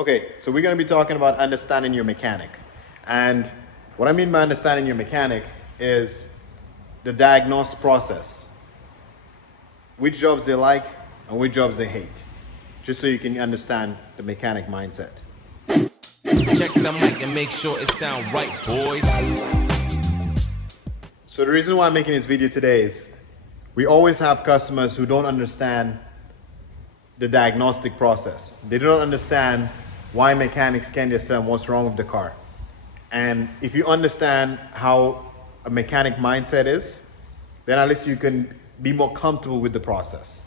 Okay, so we're going to be talking about understanding your mechanic. And what I mean by understanding your mechanic is the diagnose process. Which jobs they like and which jobs they hate. Just so you can understand the mechanic mindset. Check the mic and make sure it sound right, boys. So the reason why I'm making this video today is we always have customers who don't understand the diagnostic process. They don't understand why mechanics can't just tell them what's wrong with the car. And if you understand how a mechanic mindset is, then at least you can be more comfortable with the process.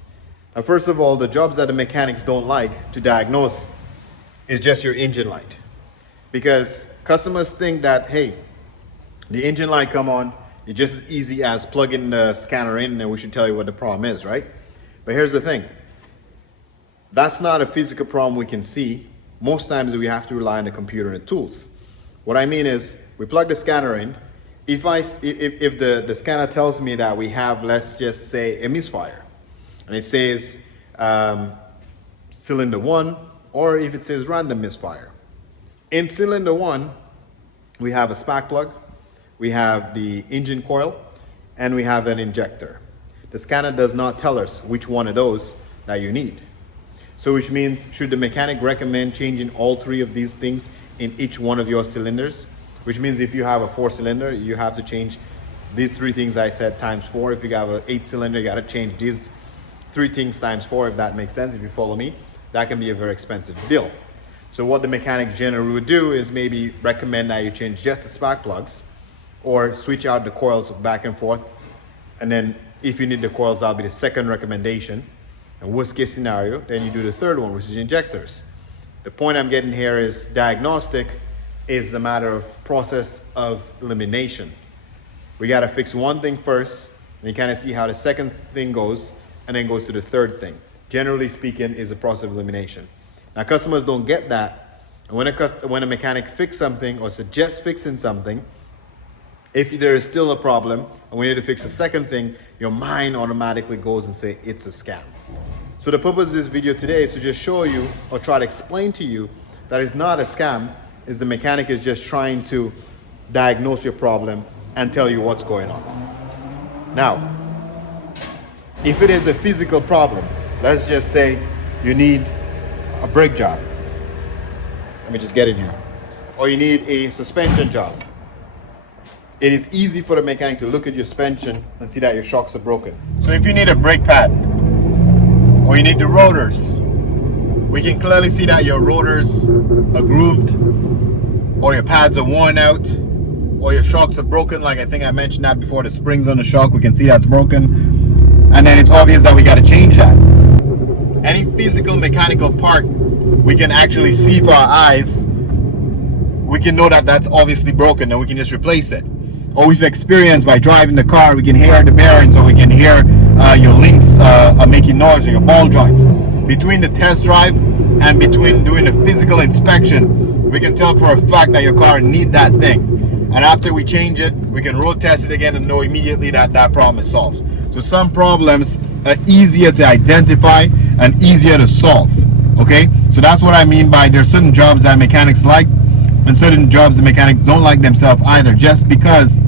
Now, first of all, the jobs that the mechanics don't like to diagnose is just your engine light. Because customers think that, hey, the engine light come on, it's just as easy as plugging the scanner in and we should tell you what the problem is, right? But here's the thing. That's not a physical problem we can see. Most times we have to rely on the computer and the tools. What I mean is, we plug the scanner in. If the scanner tells me that we have, let's just say, a misfire, and it says cylinder 1, or if it says random misfire. In cylinder 1, we have a spark plug, we have the engine coil, and we have an injector. The scanner does not tell us which one of those that you need. So which means, should the mechanic recommend changing all three of these things in each one of your cylinders? Which means if you have a 4-cylinder, you have to change these 3 things I said times 4. If you have an 8-cylinder, you got to change these 3 things times 4, if that makes sense, if you follow me. That can be a very expensive bill. So what the mechanic generally would do is maybe recommend that you change just the spark plugs or switch out the coils back and forth. And then if you need the coils, that'll be the second recommendation. And worst case scenario, then you do the third one, which is injectors. The point I'm getting here is diagnostic is a matter of process of elimination. We got to fix one thing first, and you kind of see how the second thing goes, and then goes to the third thing. Generally speaking, is a process of elimination. Now, customers don't get that, and when a mechanic fixes something or suggests fixing something, if there is still a problem and we need to fix the second thing, your mind automatically goes and say it's a scam. So the purpose of this video today is to just show you or try to explain to you that it's not a scam, is the mechanic is just trying to diagnose your problem and tell you what's going on. Now, if it is a physical problem, let's just say you need a brake job. Let me just get it here. Or you need a suspension job. It is easy for the mechanic to look at your suspension and see that your shocks are broken. So if you need a brake pad, or you need the rotors, we can clearly see that your rotors are grooved, or your pads are worn out, or your shocks are broken. Like I think I mentioned that before, the springs on the shock, we can see that's broken. And then it's obvious that we got to change that. Any physical mechanical part we can actually see for our eyes, we can know that that's obviously broken and we can just replace it. Or we've experienced by driving the car, we can hear the bearings, or we can hear your links are making noise, or your ball joints. Between the test drive and between doing the physical inspection, we can tell for a fact that your car needs that thing. And after we change it, we can road test it again and know immediately that that problem is solved. So some problems are easier to identify and easier to solve. Okay, so that's what I mean by there's certain jobs that mechanics like, and certain jobs the mechanics don't like themselves either, just because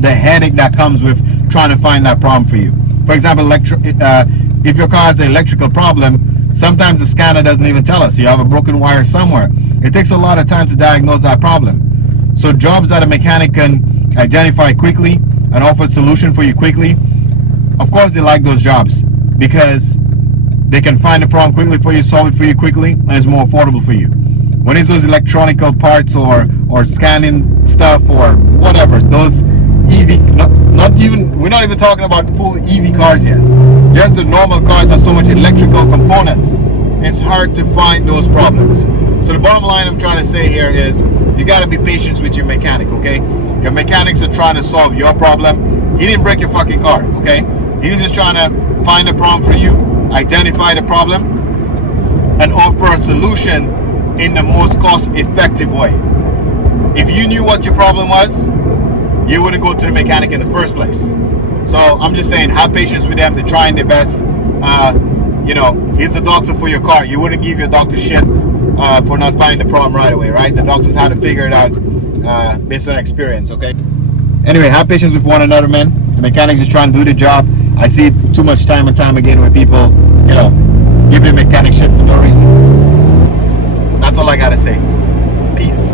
the headache that comes with trying to find that problem for you. For example, if your car has an electrical problem, sometimes the scanner doesn't even tell us. You have a broken wire somewhere. It takes a lot of time to diagnose that problem. So jobs that a mechanic can identify quickly and offer a solution for you quickly, of course they like those jobs, because they can find the problem quickly for you, solve it for you quickly, and it's more affordable for you. When it's those electronical parts or scanning stuff or whatever, those EV, we're not even talking about full EV cars yet. Just the normal cars have so much electrical components. It's hard to find those problems. So the bottom line I'm trying to say here is, you got to be patient with your mechanic, okay? Your mechanics are trying to solve your problem. He didn't break your fucking car, okay? He was just trying to find a problem for you, identify the problem, and offer a solution in the most cost-effective way. If you knew what your problem was, you wouldn't go to the mechanic in the first place. So I'm just saying, have patience with them. They're trying their best. You know, he's the doctor for your car. You wouldn't give your doctor shit for not finding the problem right away, right? The doctors had to figure it out based on experience, okay? Anyway, have patience with one another, man. The mechanics is trying to do the job. I see it too much time and time again where people, you know, give the mechanic shit for no reason. That's all I gotta say. Peace.